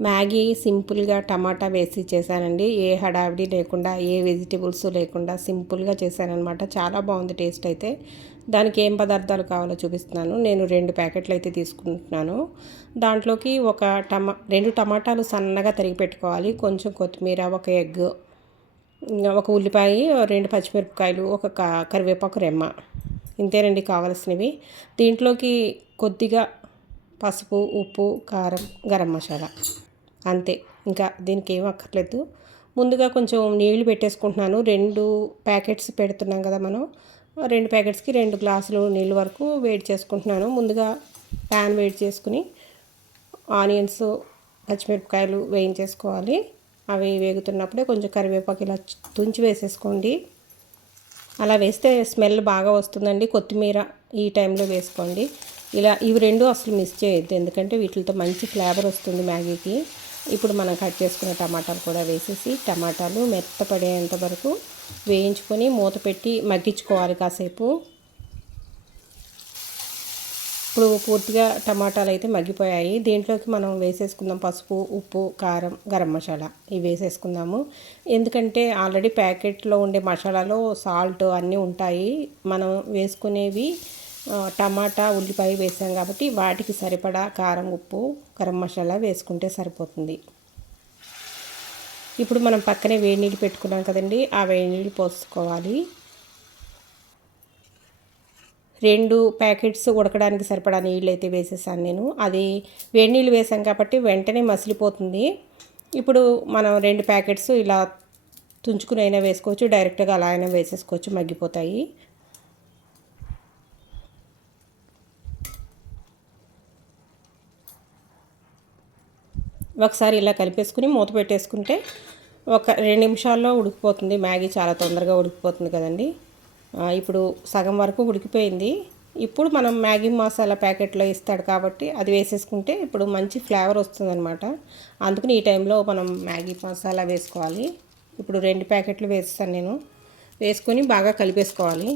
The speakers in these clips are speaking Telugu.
మ్యాగీ సింపుల్గా టమాటా వేసి చేశానండి. ఏ హడావిడి లేకుండా ఏ వెజిటేబుల్స్ లేకుండా సింపుల్గా చేశానమాట చాలా బాగుంది టేస్ట్ అయితే. దానికి ఏం పదార్థాలు కావాలో చూపిస్తున్నాను. నేను రెండు ప్యాకెట్లు అయితే తీసుకుంటున్నాను. దాంట్లోకి ఒక టమా రెండు టమాటాలు సన్నగా తరిగి పెట్టుకోవాలి. కొంచెం కొత్తిమీర ఒక ఎగ్ ఒక ఉల్లిపాయ రెండు పచ్చిమిరపకాయలు ఒక కరివేపాకు రెమ్మ. ఇంతేనండి కావాల్సినవి. దీంట్లోకి కొద్దిగా పసుపు ఉప్పు కారం గరం మసాలా. అంతే. ఇంకా దీనికి ఏం అక్కర్లేదు. ముందుగా కొంచెం నీళ్ళు పెట్టేసుకుంటున్నాను. రెండు ప్యాకెట్స్ పెడుతున్నాం కదా మనం. రెండు ప్యాకెట్స్కి రెండు గ్లాసులు నీళ్ళు వరకు వేడి చేసుకుంటున్నాను. ముందుగా ప్యాన్ వేడి చేసుకుని ఆనియన్స్ పచ్చిమిరపకాయలు వేయించేసుకోవాలి. అవి వేగుతున్నప్పుడే కొంచెం కరివేపాకు ఇలా తుంచి వేసేసుకోండి. అలా వేస్తే స్మెల్ బాగా వస్తుందండి. కొత్తిమీర ఈ టైంలో వేసుకోండి. ఇలా ఇవి రెండు అసలు మిస్ చేయొద్దు. ఎందుకంటే వీటితో మంచి ఫ్లేవర్ వస్తుంది మ్యాగీకి. ఇప్పుడు మనం కట్ చేసుకున్న టమాటాలు కూడా వేసేసి టమాటాలు మెత్తపడేంత వరకు వేయించుకొని మూత పెట్టి మగ్గించుకోవాలి కాసేపు. ఇప్పుడు పూర్తిగా టమాటాలు అయితే మగ్గిపోయాయి. దీంట్లోకి మనం వేసేసుకుందాం పసుపు ఉప్పు కారం గరం మసాలా. ఇవి వేసేసుకుందాము. ఎందుకంటే ఆల్రెడీ ప్యాకెట్లో ఉండే మసాలాలో సాల్ట్ అన్నీ ఉంటాయి. మనం వేసుకునేవి టమాటా ఉల్లిపాయ వేసాం కాబట్టి వాటికి సరిపడా కారం ఉప్పు గరం మసాలా వేసుకుంటే సరిపోతుంది. ఇప్పుడు మనం పక్కనే వేడి నీళ్ళు పెట్టుకున్నాం కదండి. ఆ వేడి నీళ్ళు పోసుకోవాలి. రెండు ప్యాకెట్స్ ఉడకడానికి సరిపడా నీళ్ళు అయితే వేసేసాను నేను. అది వేడి నీళ్ళు వేసాం కాబట్టి వెంటనే మసిలిపోతుంది. ఇప్పుడు మనం రెండు ప్యాకెట్స్ ఇలా తుంచుకుని అయినా వేసుకోవచ్చు డైరెక్ట్గా అలా అయినా వేసేసుకోవచ్చు మగ్గిపోతాయి. ఒకసారి ఇలా కలిపేసుకుని మూత పెట్టేసుకుంటే ఒక రెండు నిమిషాల్లో ఉడికిపోతుంది. మ్యాగీ చాలా తొందరగా ఉడికిపోతుంది కదండి. ఇప్పుడు సగం వరకు ఉడికిపోయింది. ఇప్పుడు మనం మ్యాగీ మసాలా ప్యాకెట్లో ఇస్తాడు కాబట్టి అది వేసేసుకుంటే ఇప్పుడు మంచి ఫ్లేవర్ వస్తుందన్నమాట. అందుకని ఈ టైంలో మనం మ్యాగీ మసాలా వేసుకోవాలి. ఇప్పుడు రెండు ప్యాకెట్లు వేస్తాను నేను. వేసుకొని బాగా కలిపేసుకోవాలి.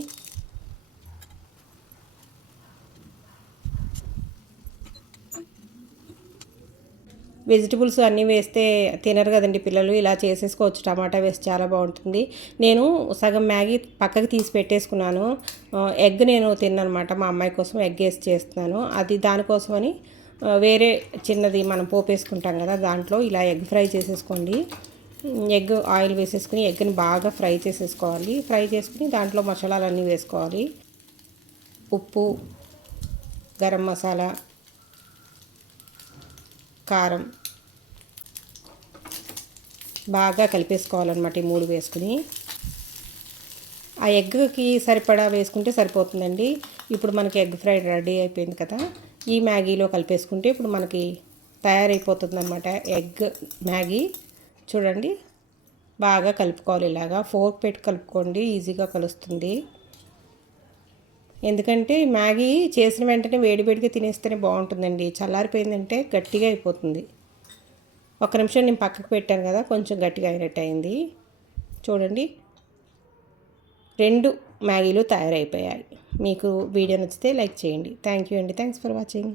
వెజిటబుల్స్ అన్నీ వేస్తే తినరు కదండి పిల్లలు ఇలా చేసేసుకోవచ్చు. టమాటా వేసి చాలా బాగుంటుంది. నేను సగం మ్యాగీ పక్కకి తీసి పెట్టేసుకున్నాను. ఎగ్ నేను తిన్ననమాట మా అమ్మాయి కోసం ఎగ్ వేసి చేస్తున్నాను. అది దానికోసమని వేరే చిన్నది మనం పోపేసుకుంటాం కదా దాంట్లో ఇలా ఎగ్ ఫ్రై చేసేసుకోండి. ఎగ్ ఆయిల్ వేసేసుకుని ఎగ్ని బాగా ఫ్రై చేసేసుకోవాలి. ఫ్రై చేసుకుని దాంట్లో మసాలాలన్నీ వేసుకోవాలి. ఉప్పు గరం మసాలా కారం బాగా కలిపేసుకోవాలన్నమాట ఈ మూడు వేసుకుని. ఆ ఎగ్కి సరిపడా వేసుకుంటే సరిపోతుందండి. ఇప్పుడు మనకి ఎగ్ ఫ్రై రెడీ అయిపోయింది కదా ఈ మ్యాగీలో కలిపేసుకుంటే ఇప్పుడు మనకి తయారైపోతుంది అనమాట ఎగ్ మ్యాగీ. చూడండి బాగా కలుపుకోవాలి ఇలాగా. ఫోర్క్ పెట్టి కలుపుకోండి ఈజీగా కలుస్తుంది. ఎందుకంటే మ్యాగీ చేసిన వెంటనే వేడివేడిగా తినేస్తేనే బాగుంటుందండి. చల్లారిపోయిందంటే గట్టిగా అయిపోతుంది. ఒక నిమిషం నేను పక్కకు పెట్టాను కదా కొంచెం గట్టిగా అయినట్టు అయింది. చూడండి. రెండు మ్యాగీలు తయారైపోయాయి. మీకు వీడియో నచ్చితే లైక్ చేయండి. థ్యాంక్ యూ అండి. Thanks for watching.